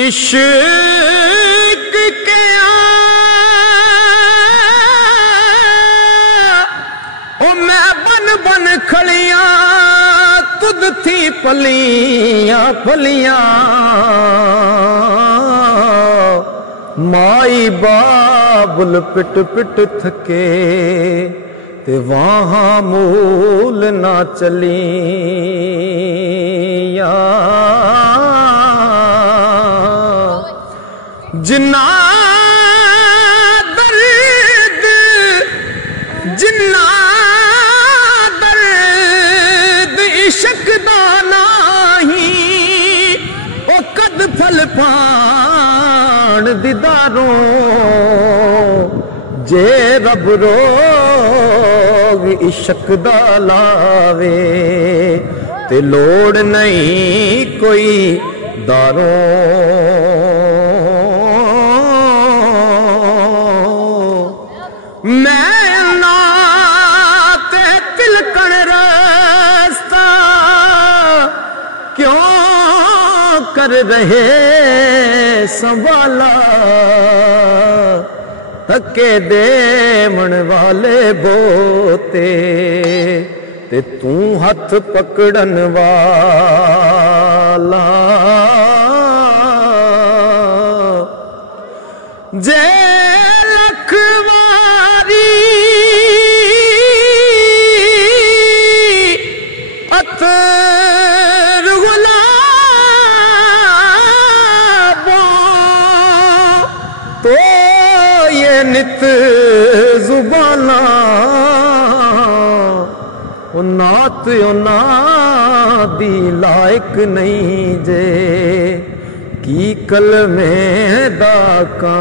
इश्क के ओ मैं बन बन खड़िया तुद थी पलियां पलियां माई बाबुल पिट पिट थके ते वहां मूल ना चलिया जिन्ना दर्द इश्क दा नाही ओ कद फल पाण दीदारों जे रब रोग इश्क दा लावे ते लोड़ नहीं कोई दारों मैं ना ते तिलकण रास्ता क्यों कर रहे संभाला थके देवन वाले बोते ते तू हथ पकड़न वाला जे लखवारी अतर गुलाबों तो ये नित जुबाना ओ नात ना दी लायक नहीं जे की कल में दाकाना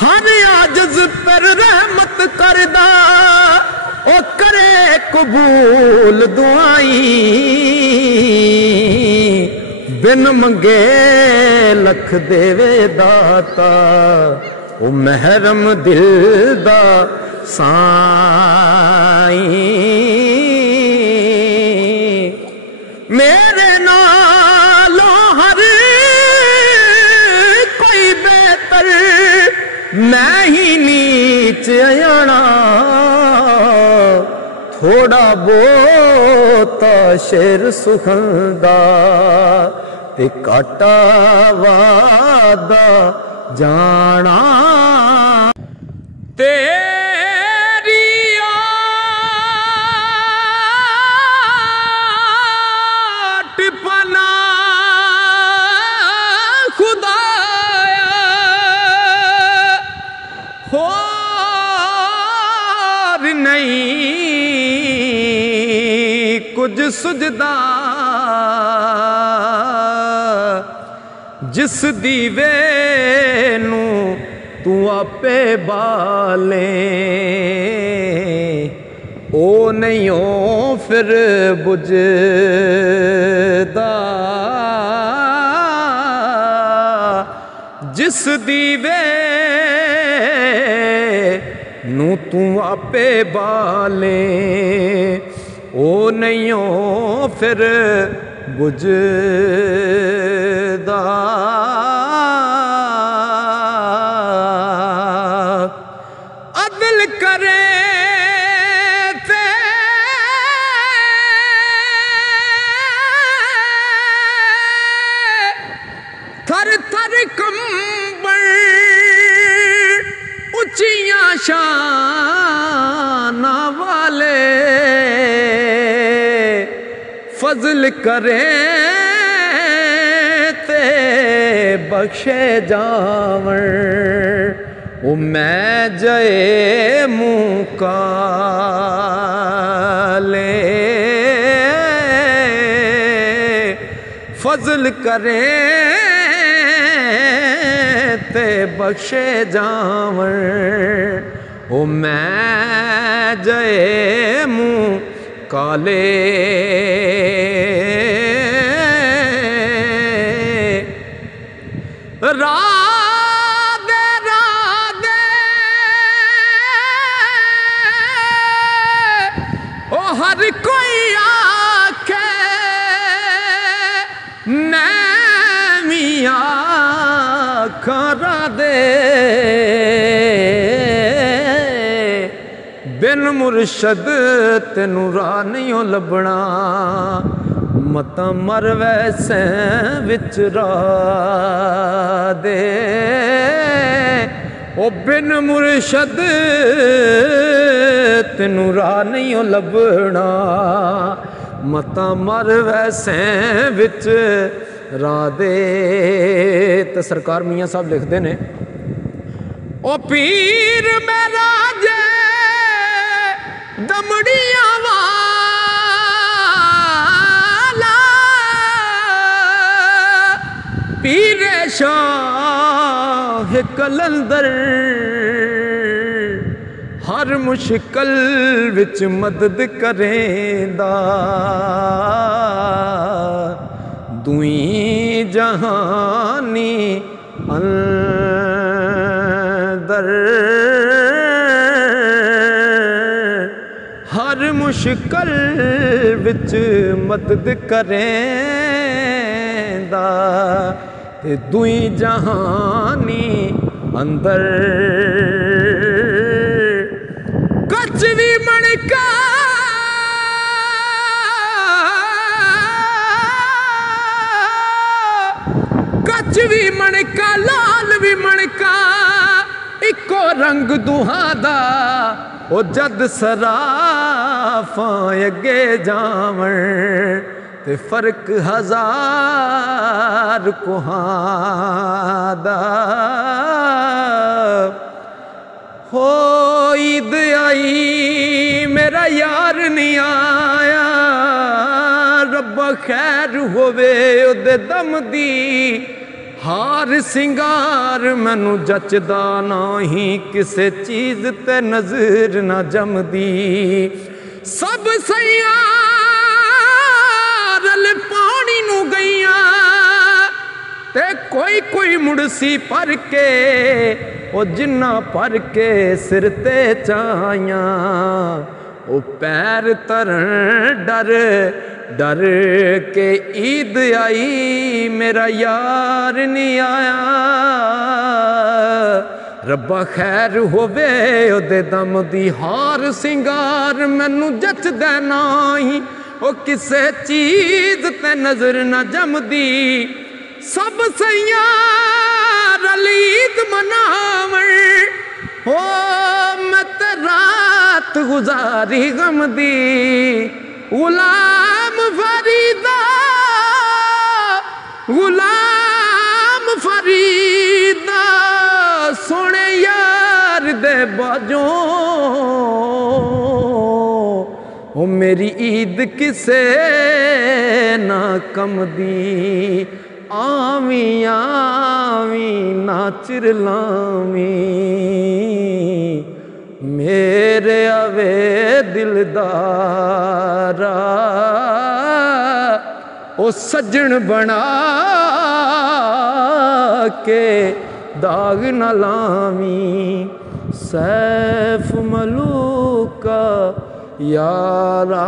हर आजिज पर रहमत करदा ओ करे कबूल दुआई बिन मंगे लख देवे दाता ओ महरम दिल दा साई मेरे नालों हर कोई बेहतर मैं ही नीचे आना थोड़ा बहुता शेर सुखंदा ते काटा वादा जाना तेरी टिपना खुदाया हो नहीं कुछ सुझदा जिस दीवे नू तू आपे बाले ओ नहीं हो फिर बुझदा जिस दीवे नू तू आपे बाले ओ नहीं हो फिर बुझदा अदल करे ते थर थर कंबल उचियां शान वाले फजल करे ते बख्शे जावन ओ मैं जय मुकाले फजल करे ते बख्शे जावन ओ मैं जय मुकाले राधे राधे ओ हर कोई खारा दे बिन मुर्शद तेनू राह नहीं लभना मत मर वैसे विच राह दे ओ बिन मुर्शद तेनू राह नहीं लभना मत मर वैसे विच राह दे। तो सरकार मियाँ साहब लिखते ने ओ पीर मेरा जे दमड़ियां वाला पीरे शाह कलंदर हर मुश्किल विच मदद करेंदा दुई जहानी अंदर हर मुश्किल विच मदद करेंदा ते दुई जहानी अंदर कच भी मणका कच भी मणका लाल भी मणका इको रंग दुहादा ओ जद सराफां अगे जावण ते फर्क हजार कुहादा हो ईद आई मेरा यार नहीं आया रब्बा खैर होवे ओदे दम दी हार सिंगार मैनू जचदा नाही किसे चीज ते नजर ना जमदी सब सैया रल पानी नू गईया ते कोई कोई मुड़सी पर के ओ जिन्ना पर के सिर ते चाइया ओ पैर तरन डर डर के ईद आई मेरा यार नहीं आया रब्बा खैर होवे ओदे दम दी हार सिंगार मैनू जचदा नाही ओ किसे चीज ते नजर ना जमदी सब सैया रलीद मनावण हो मैं ते रात गुजारी गम दी गुलाम फरीदा गुलाम फरीदा सोने यार दे बाजों ओ मेरी ईद किसे ना कम दी आवी आवी नाचर लावी मेरे आवे दिलदारा ओ सज्जन बना के दाग न लावी सैफ मलूका यारा